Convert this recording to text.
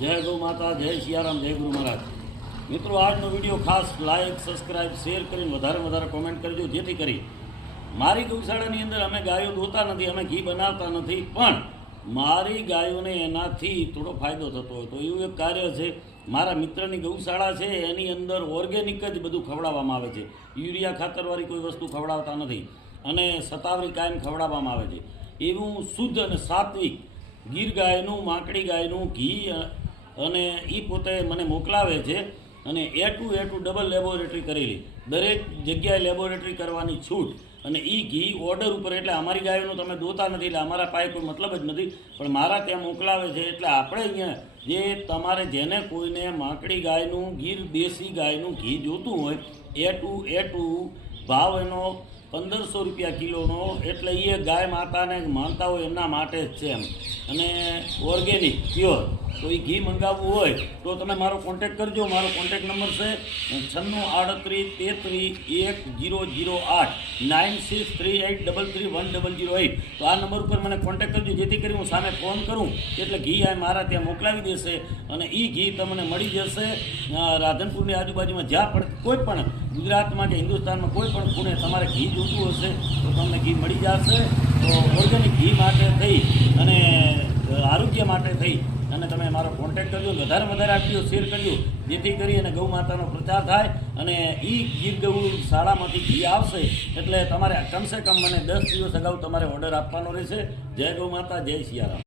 જય ગૌ માતા, જય સિયારામ, જય ગુરુ મહારાજ. મિત્રો, આજનો વિડીયો ખાસ લાઈક, સબસ્ક્રાઈબ, શેર કરીને વધારે કોમેન્ટ કરજો, જેથી કરી મારી ગૌશાળાની અંદર અમે ગાયો દોતા નથી, અમે ઘી બનાવતા નથી, પણ મારી ગાયોને એનાથી થોડો ફાયદો થતો હોય તો એવું એક કાર્ય છે. મારા મિત્રની ગૌશાળા છે, એની અંદર ઓર્ગેનિક જ બધું ખવડાવવામાં આવે છે. યુરિયા ખાતરવાળી કોઈ વસ્તુ ખવડાવતા નથી અને સતાવરી કાયમ ખવડાવવામાં આવે છે. એવું શુદ્ધ અને સાત્વિક ગીર ગાયનું, માકડી ગાયનું ઘી અને એ પોતે મને મોકલાવે છે. અને એ ટુ ડબલ લેબોરેટરી કરેલી, દરેક જગ્યાએ લેબોરેટરી કરવાની છૂટ. અને એ ઘી ઓર્ડર ઉપર, એટલે અમારી ગાયોનું તમે દોતા નથી એટલે અમારા પાસે કોઈ મતલબ જ નથી, પણ મારા ત્યાં મોકલાવે છે. એટલે આપણે અહીંયા જે તમારે જેને કોઈને માકડી ગાયનું, ગીર દેશી ગાયનું ઘી જોતું હોય, એ ટુ ભાવ એનો 1500 રૂપિયા કિલોનો, એટલે એ ગાય માતાને માનતા હોય એમના માટે જ છે એમ. અને ઓર્ગેનિક પ્યોર તો એ ઘી મંગાવવું હોય તો તમે મારો કોન્ટેક કરજો. મારો કોન્ટેક નંબર છે 9638331008 9638331008. તો આ નંબર ઉપર મને કોન્ટેક કરજો, જેથી કરી હું સામે ફોન કરું એટલે ઘી આ મારા ત્યાં મોકલાવી દેશે. અને એ ઘી તમને મળી જશે રાધનપુરની આજુબાજુમાં, જ્યાં પણ કોઈ પણ ગુજરાતમાં કે હિન્દુસ્તાનમાં કોઈ પણ ખૂણે તમારે ઘી જોતું હશે તો તમને ઘી મળી જશે. તો ઓર્ગેનિક ઘી માટે થઈ અને આરોગ્ય માટે થઈ અને તમે મારો કોન્ટેક કરજો. વધારે આ વિડીયો શેર કરજો, જેથી કરી અને ગૌ માતાનો પ્રચાર થાય. અને એ ગીર ગૌ શાળામાંથી ઘી આવશે એટલે તમારે કમસે કમ મને 10 દિવસ અગાઉ તમારે ઓર્ડર આપવાનો રહેશે. જય ગૌ માતા, જય સિયારામ.